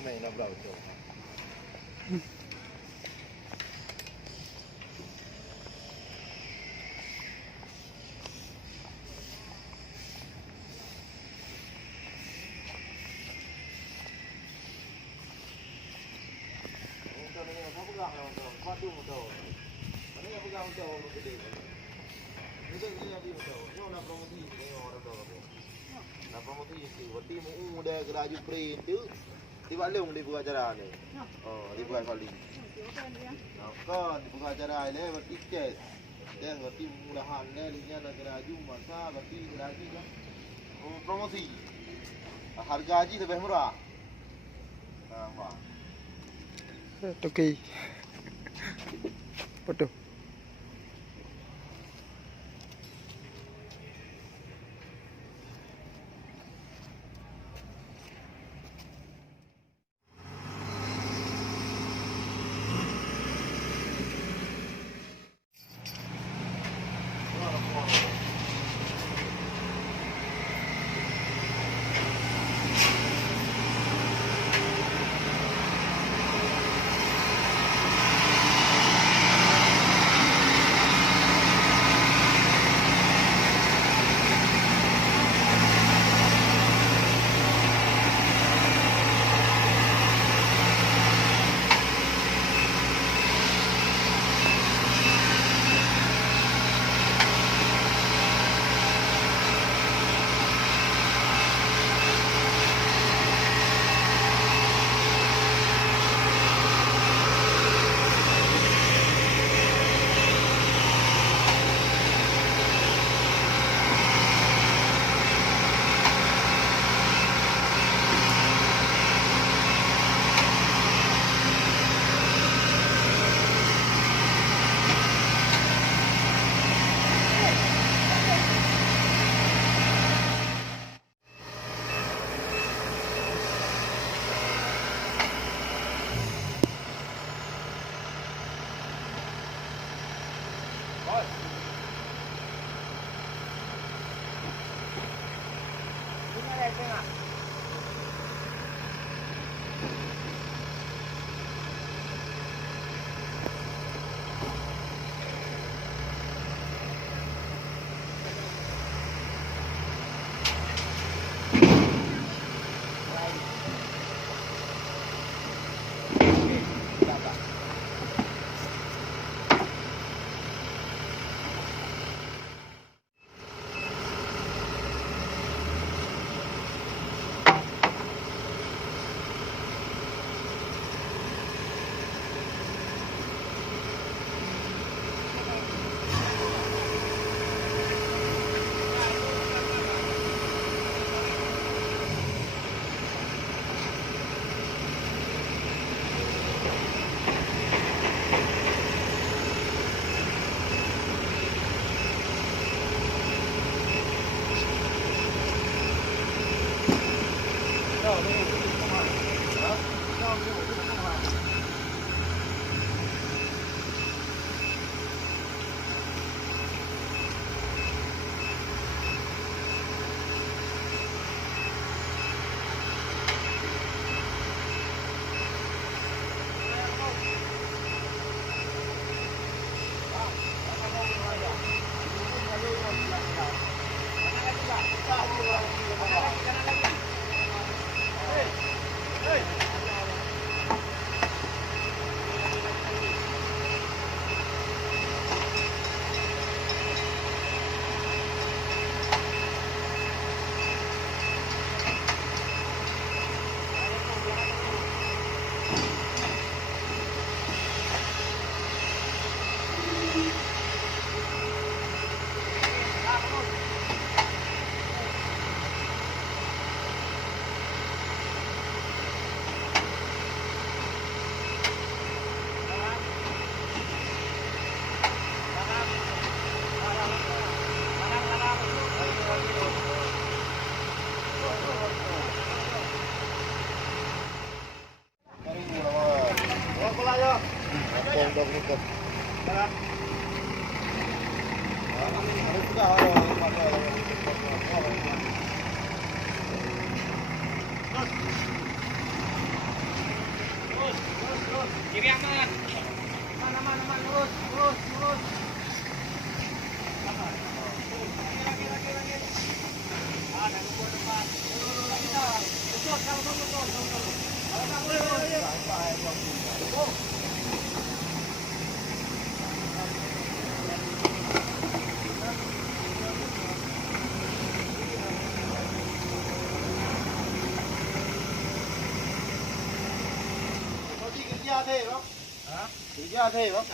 ramai nak belau tu. Padu betul. Mana yang pegang betul orang gede. Itu dia dia betul. Yo nak promosi ni orang betul. Nak promosi itu. Berarti mu dah keraju print tu. Di Balung di buka acara ni. Oh, di buka kali. Kan di buka acara ni berarti cash. Dan berarti murahan ni nya nak keraju masa berarti keraju kan. Oh, promosi. Harga haji lebih murah. Wah. Toki. Foto. Kiri aman. Aman, lurus. Lagi. Ada lumpur depan. Lagi dah. Betul, kalau. Kalau tak boleh. Có đi cái gia thế không? Hả? Cái gia thế không?